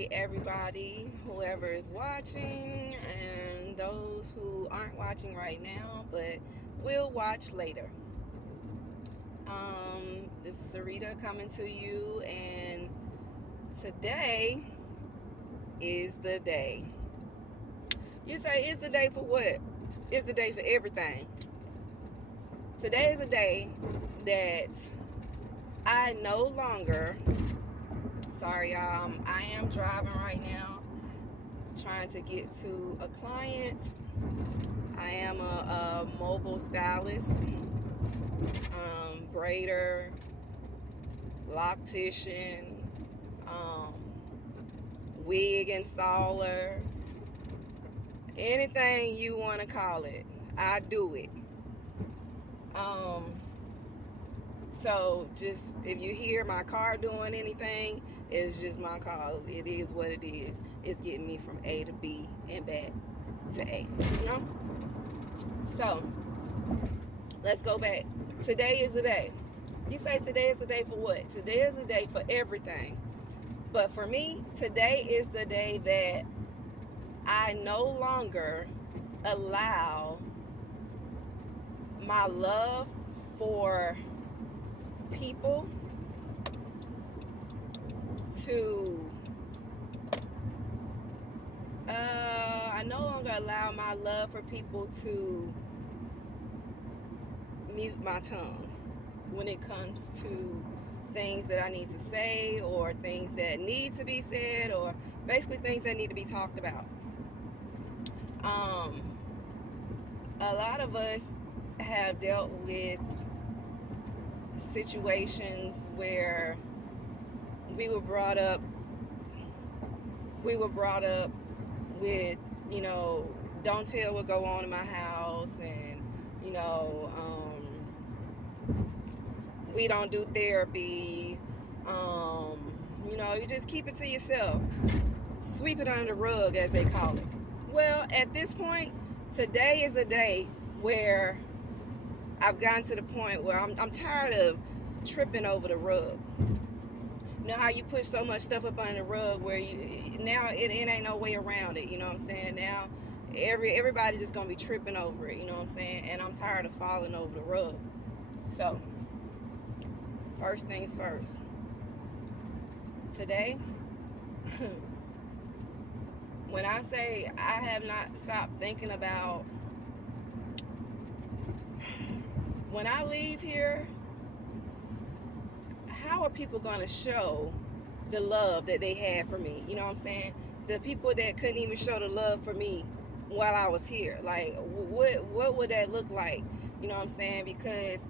Hey everybody, whoever is watching and those who aren't watching right now but will watch later. This is Sarita coming to you, and today is the day. You say, it's the day for what? It's the day for everything. Today is a day that I no longer, sorry y'all, I am driving right now trying to get to a client. I am a mobile stylist, braider, loctician, um, wig installer, anything you want to call it, I do it. Um, so just if you hear my car doing anything, it's just my car. It is what it is. It's getting me from A to B and back to A. You know? So let's go back. Today is the day. You say today is the day for what? Today is the day for everything. But for me, today is the day that I no longer allow my love for people to I no longer allow my love for people to mute my tongue when it comes to things that I need to say, or things that need to be said, or basically things that need to be talked about. A lot of us have dealt with situations where we were brought up with, don't tell what go on in my house, and we don't do therapy. You just keep it to yourself, sweep it under the rug, as they call it. Well, at this point, today is a day where I've gotten to the point where I'm tired of tripping over the rug. You know how you push so much stuff up under the rug where now it ain't no way around it. You know what I'm saying? Now everybody's just gonna be tripping over it. You know what I'm saying? And I'm tired of falling over the rug. So first things first. Today, when I say I have not stopped thinking about when I leave here, how are people going to show the love that they had for me? You know what I'm saying? The people that couldn't even show the love for me while I was here. Like, what would that look like? You know what I'm saying? Because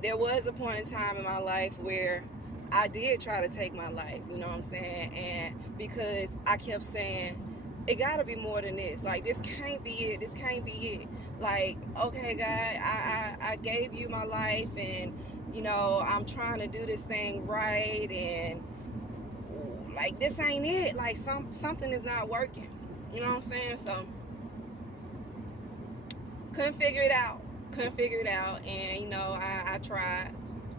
there was a point in time in my life where I did try to take my life. You know what I'm saying? And because I kept saying, it gotta be more than this. Like, this can't be it. This can't be it. Like, okay, God, I gave you my life, and I'm trying to do this thing right, and like, this ain't it. Like, something is not working. You know what I'm saying? So couldn't figure it out. And I tried,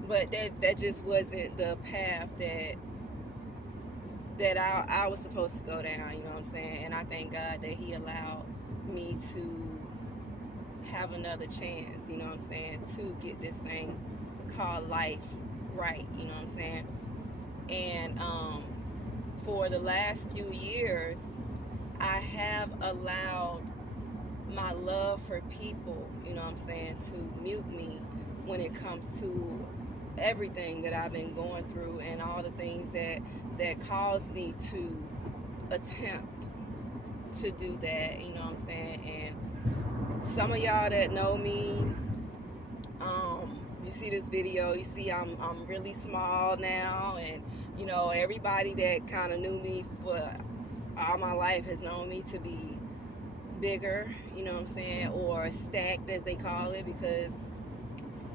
but that just wasn't the path that I was supposed to go down. You know what I'm saying? And I thank God that He allowed me to have another chance, you know what I'm saying, to get this thing called life right. You know what I'm saying? And for the last few years, I have allowed my love for people, you know what I'm saying, to mute me when it comes to everything that I've been going through, and all the things that caused me to attempt to do that. You know what I'm saying? And some of y'all that know me, you see this video, you see I'm really small now, and everybody that kind of knew me for all my life has known me to be bigger, you know what I'm saying, or stacked, as they call it, because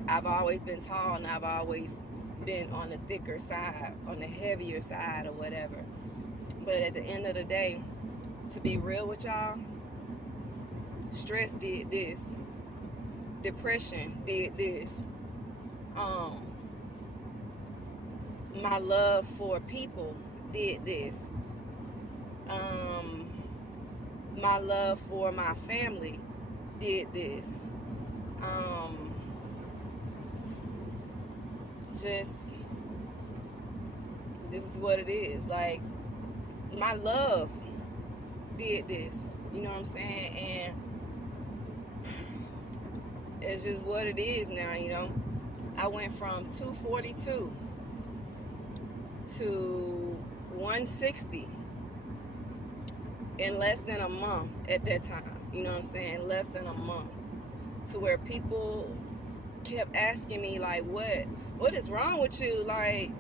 I've always been tall, and I've always been on the thicker side, on the heavier side, or whatever. But at the end of the day, to be real with y'all, stress did this, depression did this, my love for people did this. My love for my family did this. Um, just this is what it is. Like, my love did this. You know what I'm saying? And it's just what it is now, you know. I went from 242 to 160 in less than a month at that time. You know what I'm saying? Less than a month. To where people kept asking me, like, what is wrong with you? Like,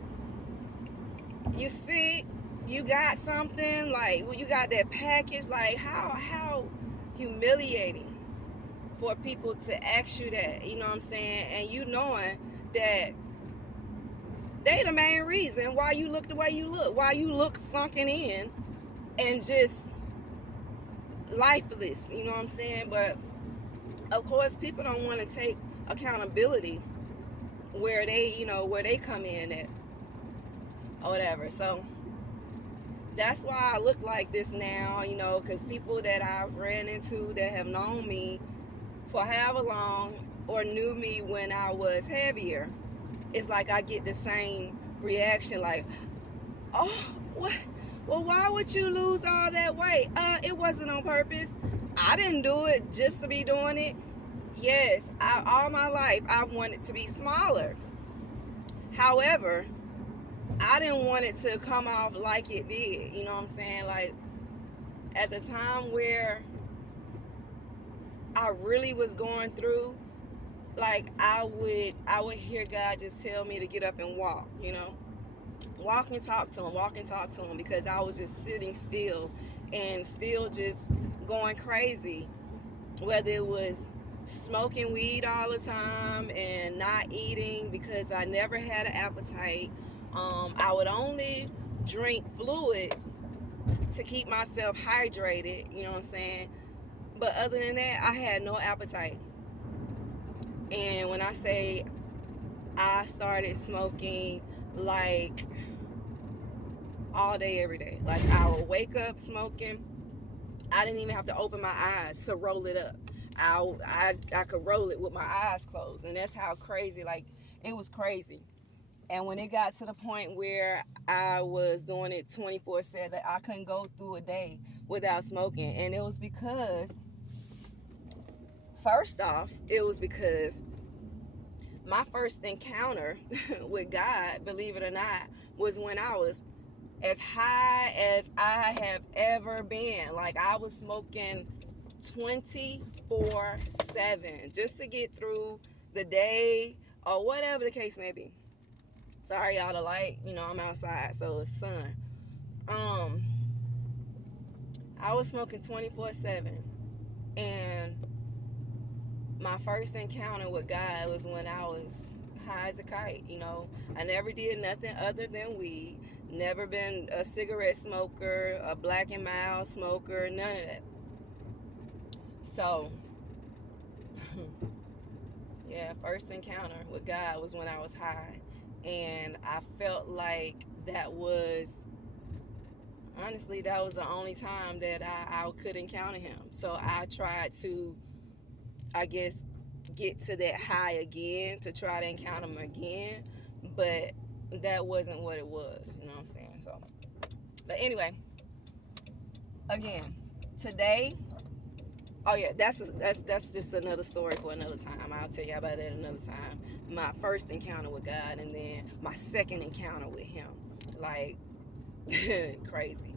you sick? You got something? Like, you got that package? Like, how humiliating for people to ask you that, you know what I'm saying? And you knowing that they the main reason why you look the way you look, why you look sunken in and just lifeless, you know what I'm saying? But of course, people don't want to take accountability where they, where they come in at or whatever. So that's why I look like this now, because people that I've ran into that have known me for however long or knew me when I was heavier, it's like I get the same reaction, like, oh, what? Well, why would you lose all that weight? It wasn't on purpose. I didn't do it just to be doing it. Yes, all my life I wanted to be smaller. However, I didn't want it to come off like it did. You know what I'm saying? Like, at the time where I really was going through, like, I would hear God just tell me to get up and walk, walk and talk to him, because I was just sitting still and still just going crazy, whether it was smoking weed all the time and not eating because I never had an appetite. I would only drink fluids to keep myself hydrated, you know what I'm saying? But other than that, I had no appetite. And when I say I started smoking, like, all day, every day. Like, I would wake up smoking. I didn't even have to open my eyes to roll it up. I could roll it with my eyes closed. And that's how crazy, like, it was crazy. And when it got to the point where I was doing it 24/7, I couldn't go through a day without smoking. And it was because, first off, it was because my first encounter with God, believe it or not, was when I was as high as I have ever been. Like, I was smoking 24/7 just to get through the day or whatever the case may be. Sorry, y'all, the light, I'm outside, so it's sun. I was smoking 24/7, and my first encounter with God was when I was high as a kite. I never did nothing other than weed. Never been a cigarette smoker, a Black and Mild smoker, none of that. So, yeah, first encounter with God was when I was high. And I felt like honestly, that was the only time that I could encounter him. So I tried to, I guess, get to that high again to try to encounter him again. But that wasn't what it was, you know what I'm saying? So, but anyway, again, today, oh yeah, that's just another story for another time. I'll tell you about that another time. My first encounter with God, and then my second encounter with him. Like, crazy.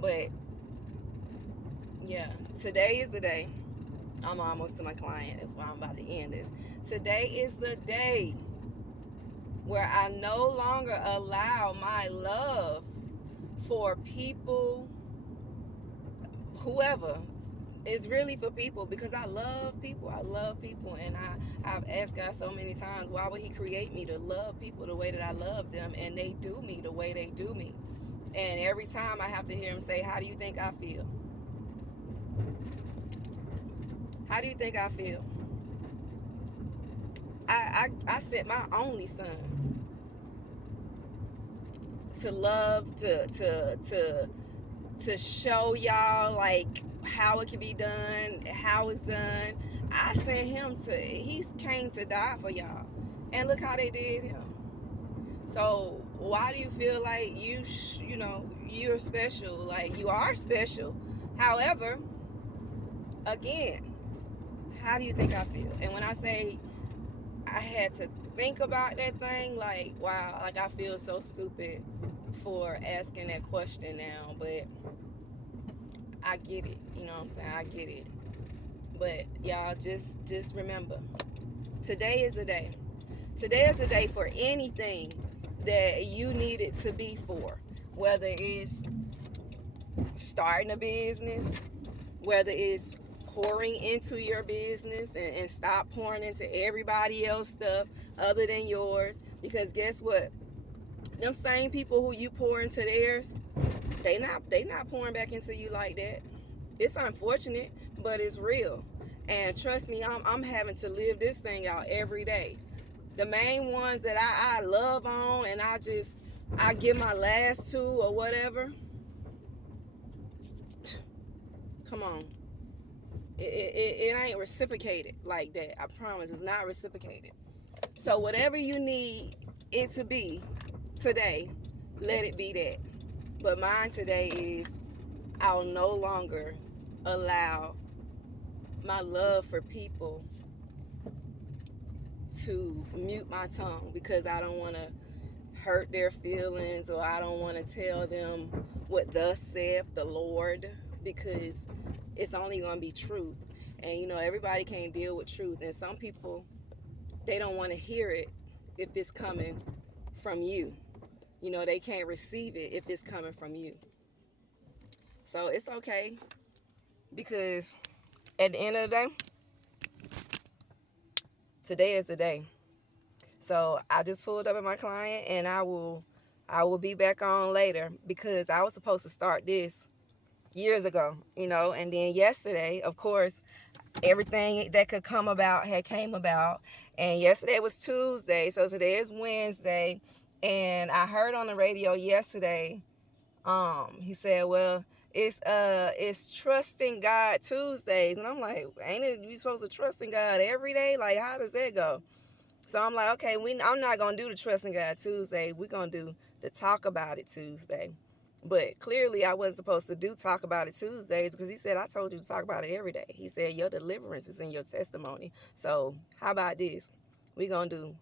But yeah, today is the day. I'm almost to my client. That's why I'm about to end this. Today is the day where I no longer allow my love for people, whoever. It's really for people, because I love people. And I've asked God so many times, why would he create me to love people the way that I love them, and they do me the way they do me? And every time I have to hear him say, how do you think I feel? How do you think I feel? I sent my only son to love, to show y'all like how it can be done, how it's done. I sent him to, he came to die for y'all. And look how they did him. So why do you feel like you know, you're special? Like, you are special. However, again, how do you think I feel? And when I say I had to think about that thing, like, wow, like I feel so stupid for asking that question now, but I get it. You know what I'm saying? I get it. But y'all just remember, today is a day. Today is a day for anything that you need it to be for. Whether it's starting a business, whether it's pouring into your business and stop pouring into everybody else stuff other than yours. Because guess what? Them same people who you pour into theirs, they not pouring back into you like that. It's unfortunate, but it's real. And trust me, I'm having to live this thing out every day. The main ones that I love on and I give my last to or whatever. Come on. It ain't reciprocated like that. I promise, it's not reciprocated. So whatever you need it to be today, let it be that. But mine today is, I'll no longer allow my love for people to mute my tongue, because I don't want to hurt their feelings, or I don't want to tell them what thus saith the Lord, because it's only going to be truth. And you know, everybody can't deal with truth, and some people, they don't want to hear it if it's coming from you. You know, they can't receive it if it's coming from you. So it's okay, because at the end of the day, today is the day. So I just pulled up at my client, and I will be back on later, because I was supposed to start this years ago, you know. And then yesterday, of course, everything that could come about had came about. And yesterday was Tuesday, so today is Wednesday. And I heard on the radio yesterday, he said, well, it's trusting God Tuesdays. And I'm like, ain't it you supposed to trust in God every day? Like, how does that go? So I'm like, okay, I'm not going to do the trusting God Tuesday. We're going to do the talk about it Tuesday. But clearly I wasn't supposed to do talk about it Tuesdays, because he said, I told you to talk about it every day. He said, your deliverance is in your testimony. So how about this? We're going to do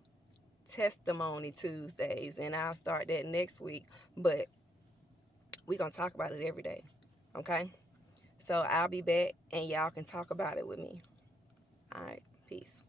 testimony Tuesdays, and I'll start that next week. But we're going to talk about it every day. Okay? So I'll be back, and y'all can talk about it with me. All right. Peace.